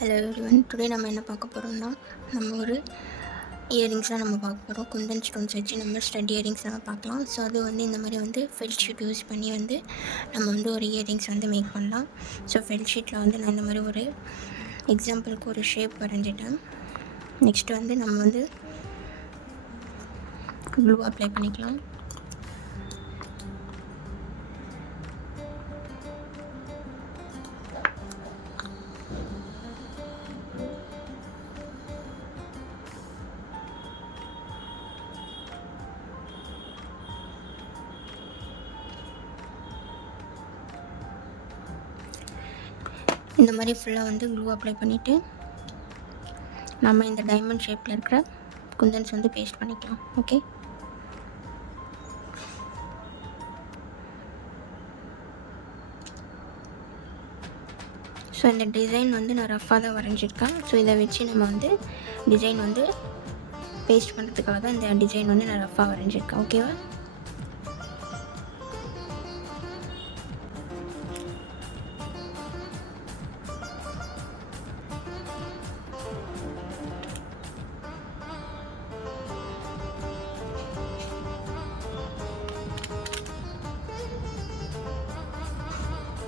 Hello everyone, today நம்ம என்ன பார்க்க போகிறோம்னா நம்ம ஒரு இயரிங்ஸ்லாம் நம்ம பார்க்க போகிறோம். குந்தன் ஸ்டோன்ஸ் வச்சு நம்ம ஸ்டட் இயரிங்ஸ் நம்ம பார்க்கலாம். ஸோ அது இந்த மாதிரி ஃபெல் ஷீட் யூஸ் பண்ணி நம்ம ஒரு இயரிங்ஸ் மேக் பண்ணலாம். ஸோ ஃபெல் ஷீட்டில் நான் இந்த மாதிரி ஒரு எக்ஸாம்பிளுக்கு ஒரு ஷேப் வரைஞ்சிட்டேன். நெக்ஸ்ட்டு நம்ம க்ளூ அப்ளை பண்ணிக்கலாம். இந்த மாதிரி ஃபுல்லாக க்ளூ அப்ளை பண்ணிவிட்டு நம்ம இந்த டைமண்ட் ஷேப்பில் இருக்கிற குந்தன்ஸ் பேஸ்ட் பண்ணிக்கலாம். ஓகே, ஸோ இந்த டிசைன் நான் ரஃப்பாக தான் வரைஞ்சிருக்கேன். ஸோ இதை வச்சு நம்ம டிசைன் பேஸ்ட் பண்ணுறதுக்காக தான் இந்த டிசைன் நான் ரஃப்பாக வரைஞ்சிருக்கேன். ஓகேவா?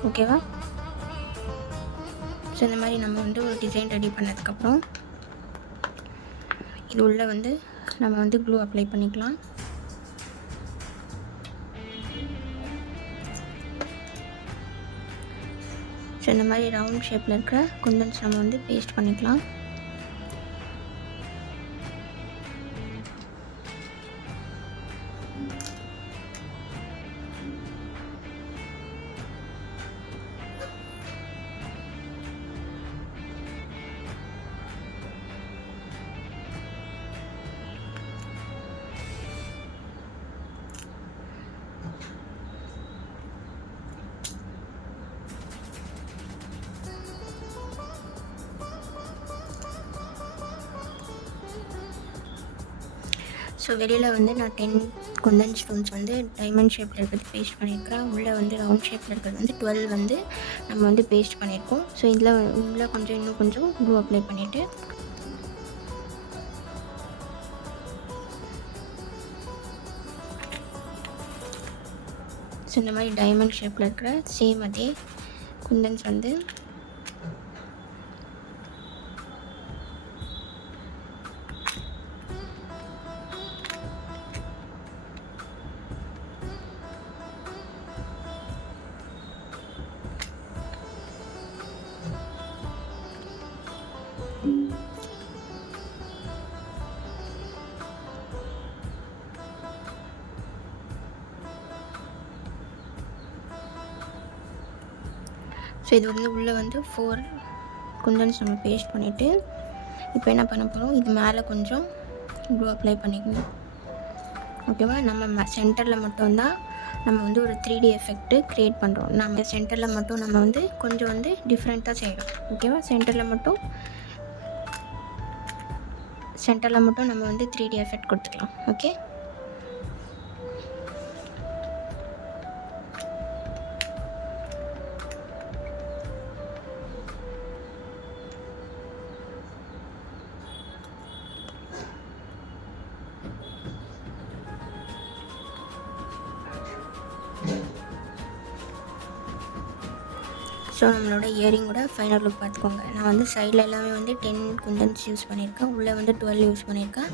ஓகேவா? ஸோ இந்த மாதிரி நம்ம ஒரு டிசைன் ரெடி பண்ணதுக்கப்புறம் இது உள்ள நம்ம க்ளூ அப்ளை பண்ணிக்கலாம். ஸோ இந்த மாதிரி ரவுண்ட் ஷேப்பில் இருக்கிற குந்தன்ஸ் நம்ம பேஸ்ட் பண்ணிக்கலாம். ஸோ வெளியில் நான் 10 குந்தன் ஸ்டோன்ஸ் டைமண்ட் ஷேப்பில் இருக்கிறது பேஸ்ட் பண்ணியிருக்கிறேன். உள்ளே ரவுண்ட் ஷேப்பில் இருக்கிறது 12 நம்ம பேஸ்ட் பண்ணியிருக்கோம். ஸோ இதில் உள்ளே இன்னும் கொஞ்சம் க்ளூ அப்ளை பண்ணிவிட்டு ஸோ இந்த மாதிரி டைமண்ட் ஷேப்பில் இருக்கிற சேம் அதே குந்தன்ஸ் ஸோ இது உள்ளே 4 குந்தன்ஸ் நம்ம பேஸ்ட் பண்ணிவிட்டு இப்போ என்ன பண்ண போகிறோம், இது மேலே கொஞ்சம் க்ளூ அப்ளை பண்ணிக்கணும். ஓகேவா? நம்ம சென்டரில் மட்டும்தான் நம்ம ஒரு 3D எஃபெக்ட்டு க்ரியேட் பண்ணுறோம். நம்ம சென்டரில் மட்டும் நம்ம கொஞ்சம் டிஃப்ரெண்ட்டாக செய்யணும். ஓகேவா? சென்டரில் மட்டும் நம்ம 3D எஃபெக்ட் கொடுத்துக்கலாம். ஓகே, ஸோ நம்மளோட இயரிங்கோட ஃபைனல் லுக் பார்த்துக்கோங்க. நான் சைடில் எல்லாமே 10 குந்தன்ஸ் யூஸ் பண்ணியிருக்கேன். உள்ளே 12 யூஸ் பண்ணியிருக்கேன்.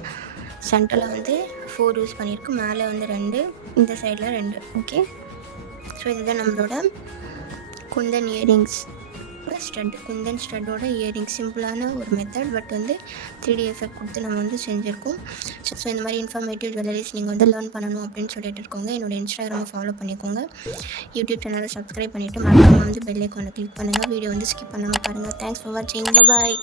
சென்டரில் 4 யூஸ் பண்ணியிருக்கேன். மேலே 2, இந்த சைடில் 2. ஓகே, ஸோ இதுதான் நம்மளோட குந்தன் இயரிங்ஸ் குந்தன் ஸ்டட்டோட இயரிங். சிம்பிளான ஒரு மெத்தட், பட் 3D எஃபெக்ட் கொடுத்து நம்ம செஞ்சுருக்கோம். ஸோ இந்த மாதிரி இன்ஃபர்மேட்டிவ் ஜுவல்லரிஸ் நீங்கள் லேர்ன் பண்ணணும் அப்படின்னு சொல்லிட்டு இருக்கோங்க. என்னோடய இன்ஸ்டாகிராமை ஃபாலோ பண்ணிக்கோங்க. யூடியூப் சேனலை சப்ஸ்கிரைப் பண்ணிவிட்டு மறக்காமல் பெல் ஐக்கானை கிளிக் பண்ணுங்கள். வீடியோ ஸ்கிப் பண்ணாமல் பாருங்கள். தேங்க்ஸ் ஃபார் வாட்சிங். பாய்.